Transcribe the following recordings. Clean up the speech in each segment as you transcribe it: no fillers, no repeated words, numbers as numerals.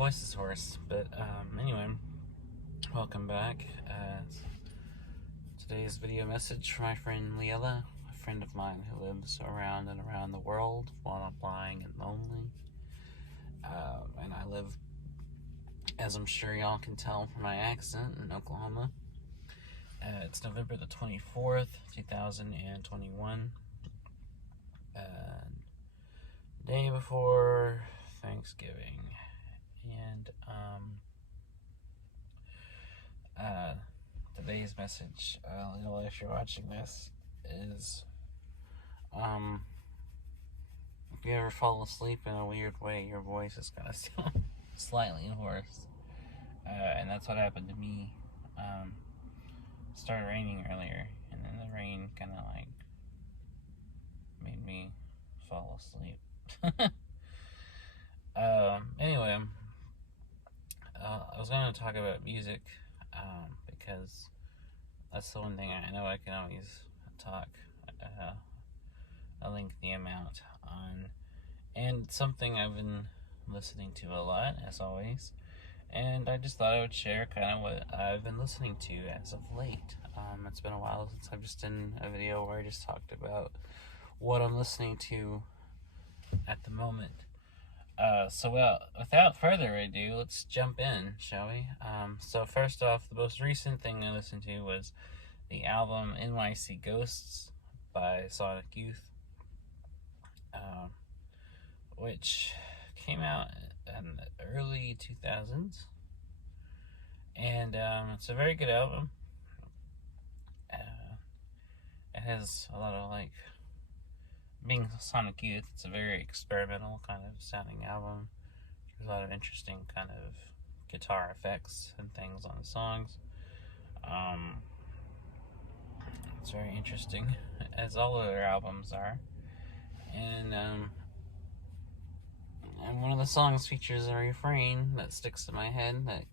voice is hoarse, but anyway, welcome back. Today's video message from my friend Lilla, a friend of mine who lives around and around the world while I'm blind and lonely. And I live, as I'm sure y'all can tell from my accent, in Oklahoma. It's November the 24th, 2021. Day before Thanksgiving. And today's message, Lila, if you're watching this, is if you ever fall asleep in a weird way, your voice is gonna sound slightly hoarse. And that's what happened to me. It started raining earlier, and then the rain kind of like made me fall asleep. Anyway, I was going to talk about music, because that's the one thing I know I can always talk a lengthy amount on, and something I've been listening to a lot, as always, and I just thought I would share kind of what I've been listening to as of late. It's been a while since I've just done a video where I just talked about what I'm listening to at the moment. So without further ado, let's jump in, shall we? So first off, the most recent thing I listened to was the album NYC Ghosts by Sonic Youth, which came out in the early 2000s, and it's a very good album. It has a lot of, like, being Sonic Youth, it's a very experimental kind of sounding album. There's a lot of interesting kind of guitar effects and things on the songs. It's very interesting, as all of their albums are. And one of the songs features a refrain that sticks in my head that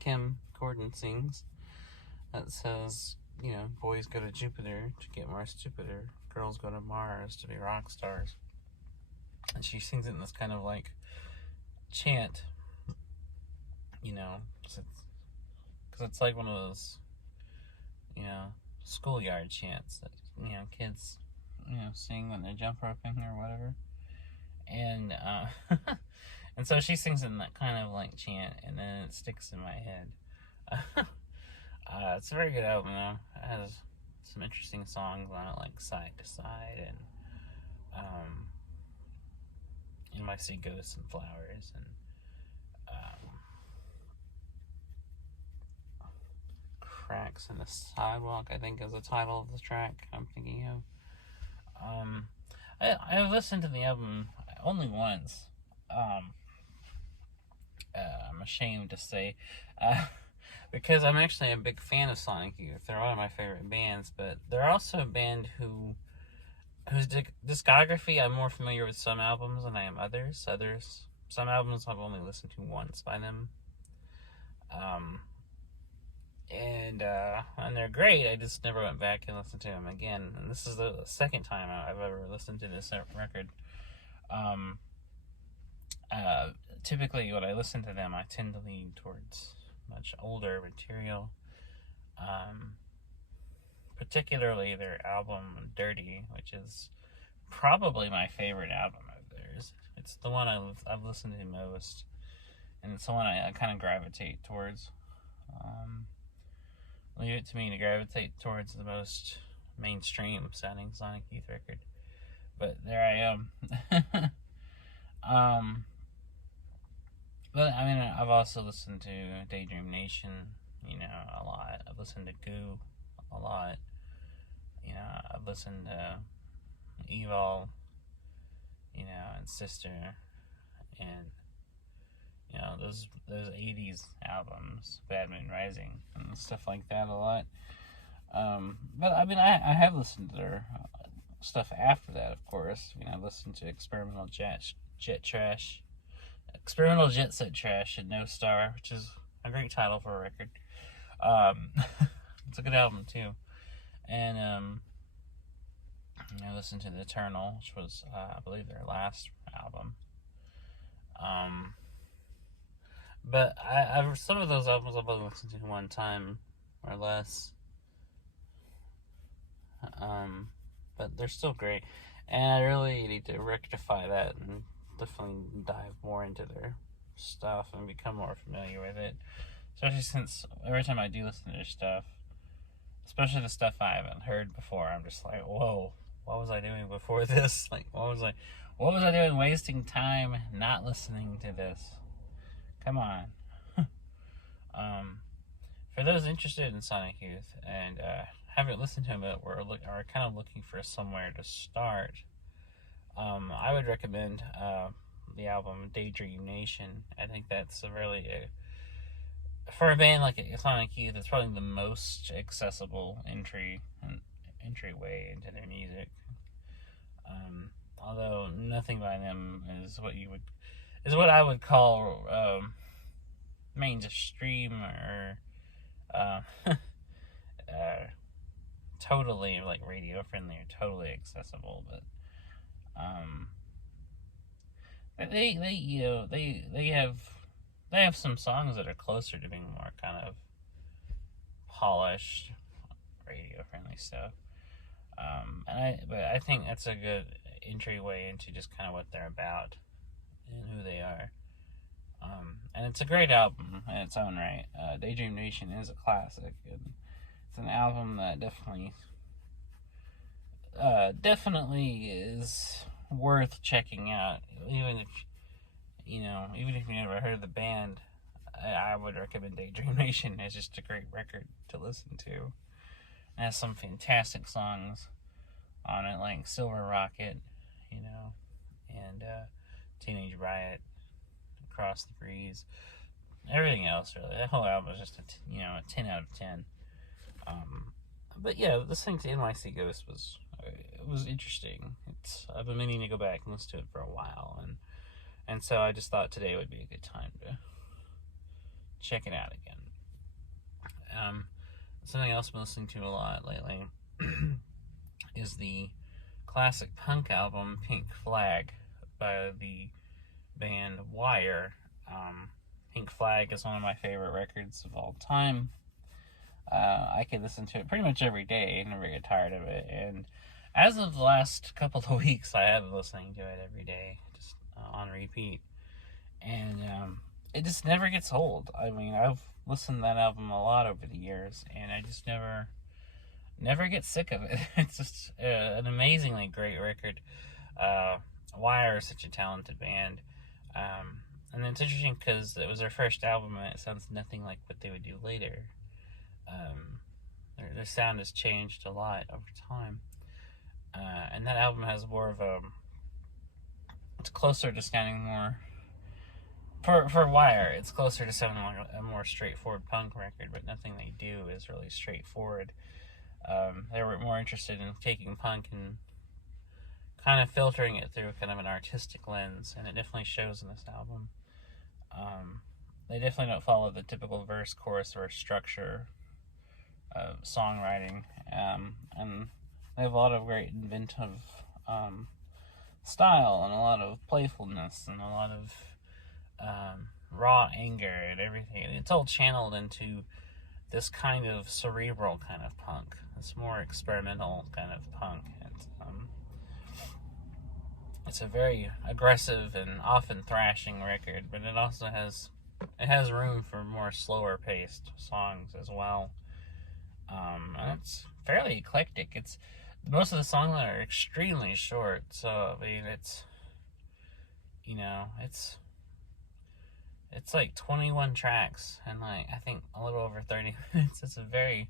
Kim Gordon sings that says, you know, boys go to Jupiter to get more stupider, girls go to Mars to be rock stars. And she sings it in this kind of like chant, you know, because it's like one of those, you know, schoolyard chants that, you know, kids, you know, sing when they're jump roping or whatever. And and so she sings in that kind of like chant, and then it sticks in my head. It's a very good album, though. It has some interesting songs on it, like Side to Side and NYC Ghosts and Flowers, and Cracks in the Sidewalk, I think is the title of the track I'm thinking of. I've listened to the album only once. I'm ashamed to say, because I'm actually a big fan of Sonic Youth. They're one of my favorite bands, but they're also a band whose discography I'm more familiar with some albums than I am others. Some albums I've only listened to once by them. And they're great. I just never went back and listened to them again. And this is the second time I've ever listened to this record. Typically, when I listen to them, I tend to lean towards much older material. Particularly their album Dirty, which is probably my favorite album of theirs. It's the one I've listened to most, and it's the one I kind of gravitate towards. Leave it to me to gravitate towards the most mainstream sounding Sonic Youth record. But there I am. But I mean, I've also listened to Daydream Nation, you know, a lot. I've listened to Goo a lot. You know, I've listened to Evol, you know, and Sister, and, you know, those 80s albums, Bad Moon Rising, and stuff like that a lot. But I mean, I have listened to their stuff after that, of course. You know, I listened to Experimental Jet Set Trash and No Star, which is a great title for a record. It's a good album too. And I listened to The Eternal, which was I believe their last album. But I've some of those albums I've only listened to one time or less. But they're still great, and I really need to rectify that and definitely dive more into their stuff and become more familiar with it. Especially since every time I do listen to their stuff, especially the stuff I haven't heard before, I'm just like, whoa, what was I doing before this? Like, what was I doing wasting time not listening to this? Come on. For those interested in Sonic Youth and haven't listened to him, but are kind of looking for somewhere to start, I would recommend the album Daydream Nation. I think that's for a band like Sonic Youth, it's probably the most accessible entryway into their music. Although nothing by them is what I would call mainstream or totally like radio friendly or totally accessible, but they have some songs that are closer to being more kind of polished radio friendly stuff. But I think that's a good entryway into just kind of what they're about and who they are. And it's a great album in its own right. Daydream Nation is a classic, and it's an album that definitely is worth checking out. Even if you never heard of the band, I would recommend Daydream Nation. It's just a great record to listen to. It has some fantastic songs on it, like Silver Rocket, and Teenage Riot, Across the Breeze. Everything else, really. That whole album is just a 10 out of 10. But yeah, listening to NYC Ghost was interesting. I've been meaning to go back and listen to it for a while, and so I just thought today would be a good time to check it out again. Something else I've been listening to a lot lately is the classic punk album Pink Flag by the band Wire. Pink Flag is one of my favorite records of all time. I could listen to it pretty much every day, never get tired of it, and as of the last couple of weeks, I have been listening to it every day, just on repeat, and it just never gets old. I mean, I've listened to that album a lot over the years, and I just never get sick of it. It's just an amazingly great record. Wire is such a talented band, and it's interesting because it was their first album, and it sounds nothing like what they would do later. Their sound has changed a lot over time. And that album has more of it's closer to sounding more, for Wire, it's closer to sounding like a more straightforward punk record, but nothing they do is really straightforward. They were more interested in taking punk and kind of filtering it through kind of an artistic lens, and it definitely shows in this album. They definitely don't follow the typical verse, chorus, or structure of songwriting, and they have a lot of great inventive style and a lot of playfulness and a lot of raw anger and everything. And it's all channeled into this kind of cerebral kind of punk, this more experimental kind of punk. It's a very aggressive and often thrashing record, but it also has room for more slower paced songs as well. And it's fairly eclectic. Most of the songs are extremely short, so I mean it's like 21 tracks and like I think a little over 30 minutes. It's a very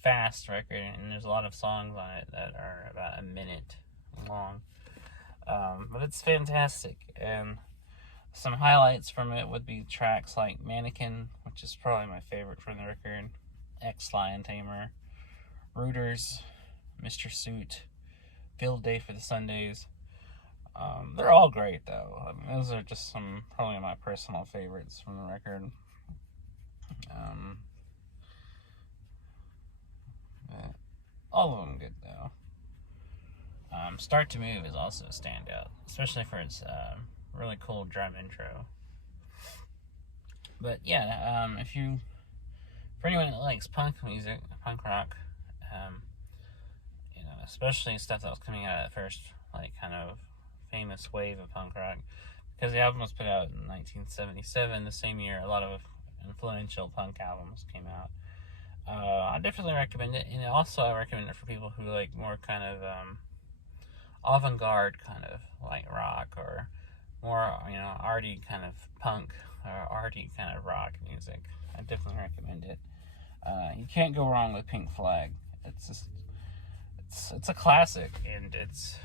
fast record, and there's a lot of songs on it that are about a minute long. But it's fantastic, and some highlights from it would be tracks like Mannequin, which is probably my favorite from the record, X-Lion Tamer, Rooters, Mr. Suit, Field Day for the Sundays. They're all great, though. I mean, those are just some probably my personal favorites from the record. All of them good, though. Start to Move is also a standout, especially for its really cool drum intro. But yeah, for anyone that likes punk music, punk rock, especially stuff that was coming out of that first, like, kind of famous wave of punk rock, because the album was put out in 1977, the same year a lot of influential punk albums came out. I definitely recommend it, and also I recommend it for people who like more kind of avant-garde kind of like rock, or more arty kind of punk, or arty kind of rock music. I definitely recommend it. You can't go wrong with Pink Flag. It's just it's a classic, and it's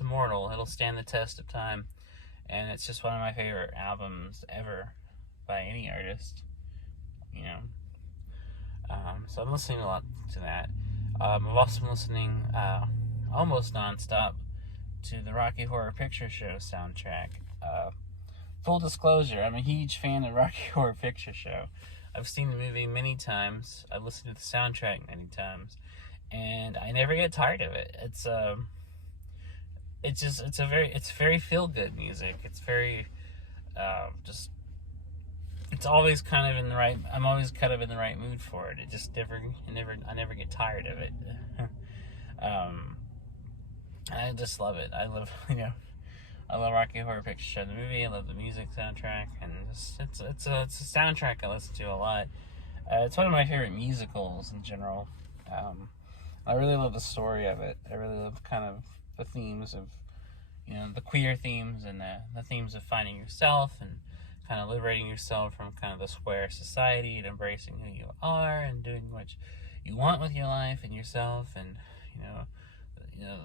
immortal. It'll stand the test of time, and it's just one of my favorite albums ever by any artist. So I'm listening a lot to that. I've also been listening almost nonstop to the Rocky Horror Picture Show soundtrack. Full disclosure, I'm a huge fan of Rocky Horror Picture Show. I've seen the movie many times. I've listened to the soundtrack many times, and I never get tired of it. It's very feel good music. It's very it's always kind of in the right. I'm always kind of in the right mood for it. I never get tired of it. I just love it. I love Rocky Horror Picture Show, the movie. I love the music soundtrack, and it's a soundtrack I listen to a lot. It's one of my favorite musicals in general. I really love the story of it. I really love kind of the themes of, the queer themes, and the themes of finding yourself, and kind of liberating yourself from kind of the square society, and embracing who you are, and doing what you want with your life and yourself, and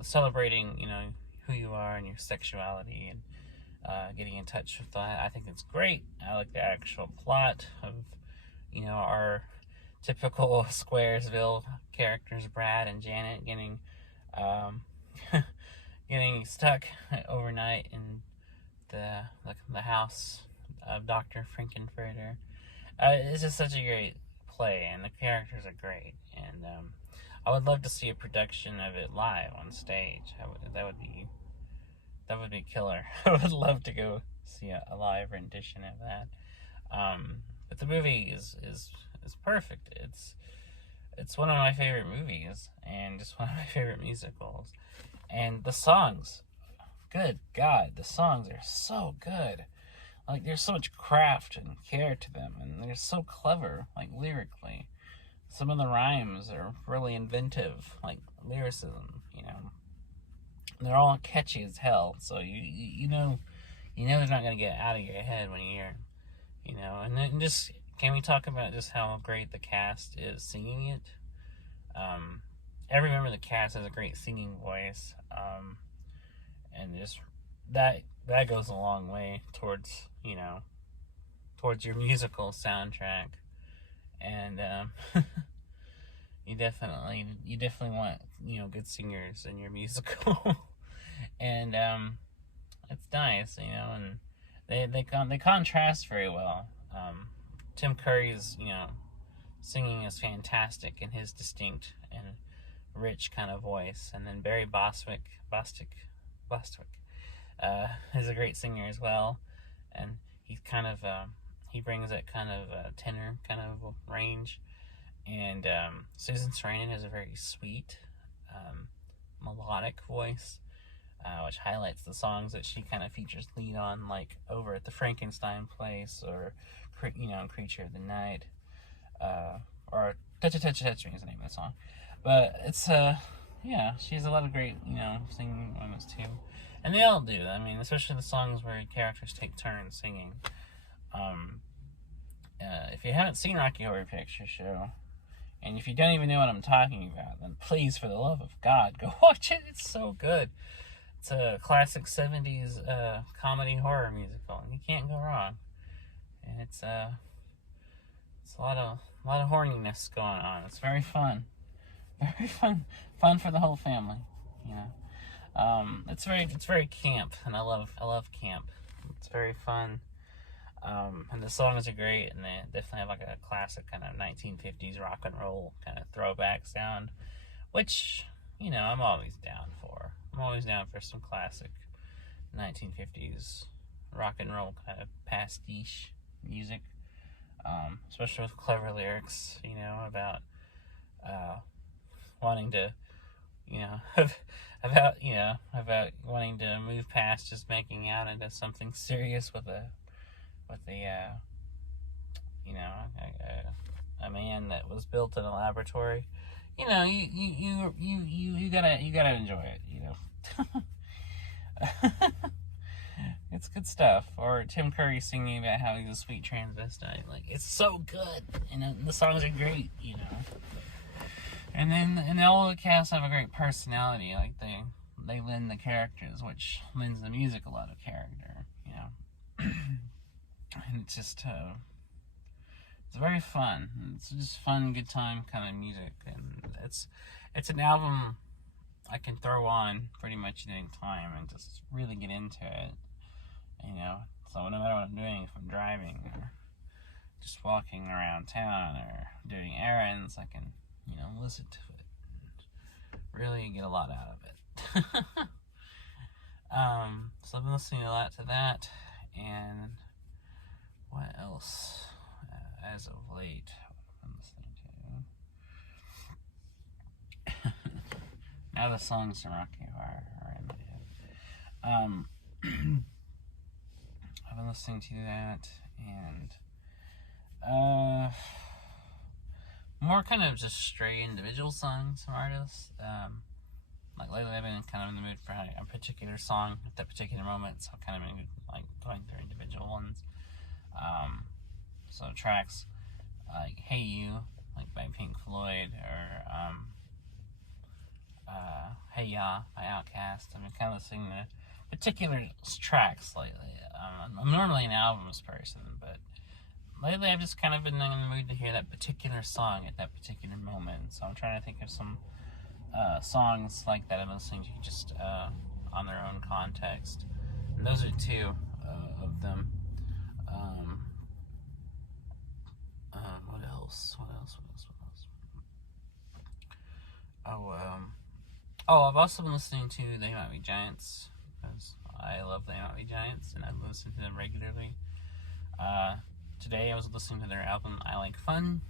celebrating who you are and your sexuality, and getting in touch with that. I think it's great. I like the actual plot of our typical Squaresville characters, Brad and Janet, getting getting stuck overnight in the house of Dr. Frankenfurter. It's just such a great play, and the characters are great, and I would love to see a production of it live on stage. That would be killer. I would love to go see a live rendition of that. But the movie is perfect. It's one of my favorite movies, and just one of my favorite musicals. And the songs, good God, the songs are so good. Like, there's so much craft and care to them, and they're so clever, like, lyrically. Some of the rhymes are really inventive, like lyricism, They're all catchy as hell, so you know they're not going to get out of your head when you hear, and then just, can we talk about just how great the cast is singing it? Every member of the cast has a great singing voice, and just that goes a long way towards your musical soundtrack. And you definitely want good singers in your musical. And it's nice, and they contrast very well. Tim Curry's singing is fantastic in his distinct and rich kind of voice, and then Barry Bostwick is a great singer as well, and he's kind of he brings that kind of tenor kind of range. And Susan Sarandon has a very sweet, melodic voice, which highlights the songs that she kind of features lead on, like Over at the Frankenstein Place, or Creature of the Night, or Touch Me is the name of the song. But it's she has a lot of great singing moments too, and they all do. I mean, especially the songs where characters take turns singing. If you haven't seen Rocky Horror Picture Show, and if you don't even know what I'm talking about, then please, for the love of God, go watch it. It's so good. It's a classic 70s comedy horror musical, and you can't go wrong. And it's a lot of horniness going on. It's very fun, fun for the whole family. It's very camp, and I love camp. It's very fun. And the songs are great, and they definitely have like a classic kind of 1950s rock and roll kind of throwback sound, which, I'm always down for. I'm always down for some classic 1950s rock and roll kind of pastiche music. especially with clever lyrics, you know, about wanting to, you know, about wanting to move past just making out into something serious with a you know, a man that was built in a laboratory. You know, you gotta enjoy it, you know. It's good stuff. Or Tim Curry singing about how he's a sweet transvestite. Like, it's so good, and the songs are great, you know. And all the cast have a great personality. Like, they lend the characters, which lends the music a lot of character, you know. And it's just it's very fun. It's just fun, good time kind of music, and it's an album I can throw on pretty much at any time and just really get into it, you know. So no matter what I'm doing, if I'm driving or just walking around town or doing errands, I can, you know, listen to it and really get a lot out of it. So I've been listening a lot to that, and what else? As of late, what I've been listening to. Now the songs from Rocky Horror are in my head. I've been listening to that, and more kind of just stray individual songs from artists. Like lately, I've been kind of in the mood for a particular song at that particular moment, so I've kind of been like going through individual ones. So tracks like "Hey You," like by Pink Floyd, or "Hey Ya" by Outkast. I've been kind of listening to particular tracks lately. I'm normally an albums person, but lately I've just kind of been in the mood to hear that particular song at that particular moment. So I'm trying to think of some songs like that I'm listening to just on their own context. And those are two of them. What else? I've also been listening to They Might Be Giants, because I love They Might Be Giants, and I've listened to them regularly. Today I was listening to their album I Like Fun,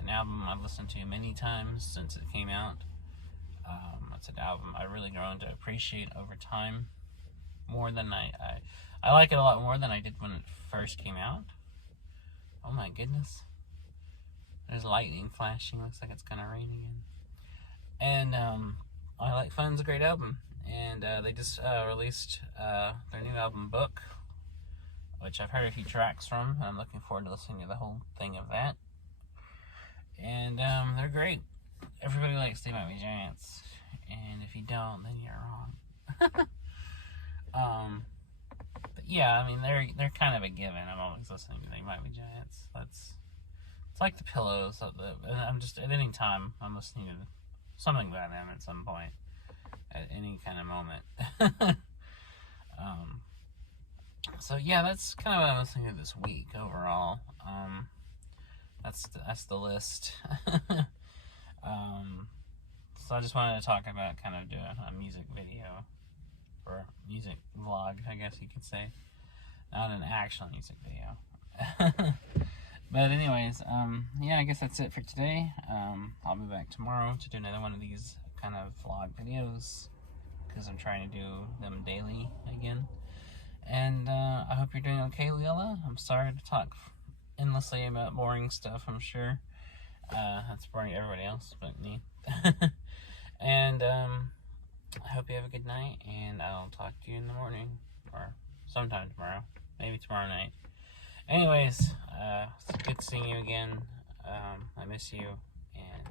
an album I've listened to many times since it came out. It's an album I've really grown to appreciate over time, more than I like it a lot more than I did when it first came out. Oh my goodness. There's lightning flashing. Looks like it's gonna rain again. And I Like Fun's a great album. And they just released their new album, Book, which I've heard a few tracks from. And I'm looking forward to listening to the whole thing of that. And they're great. Everybody likes They Might Be Giants. And if you don't, then you're wrong. But yeah, I mean, they're kind of a given. I'm always listening to They Might Be Giants. It's like the Pillows. I'm just, at any time, I'm listening to something by them at some point, at any kind of moment. So yeah, that's kind of what I'm listening to this week overall. That's the list. So I just wanted to talk about kind of doing a music video, or music vlog, I guess you could say. Not an actual music video. But anyways, yeah, I guess that's it for today. I'll be back tomorrow to do another one of these kind of vlog videos, because I'm trying to do them daily again. And I hope you're doing okay, Lilla. I'm sorry to talk endlessly about boring stuff, I'm sure. That's boring to everybody else but me. And I hope you have a good night, and I'll talk to you in the morning, or sometime tomorrow, maybe tomorrow night. Anyways, it's good seeing you again. I miss you, and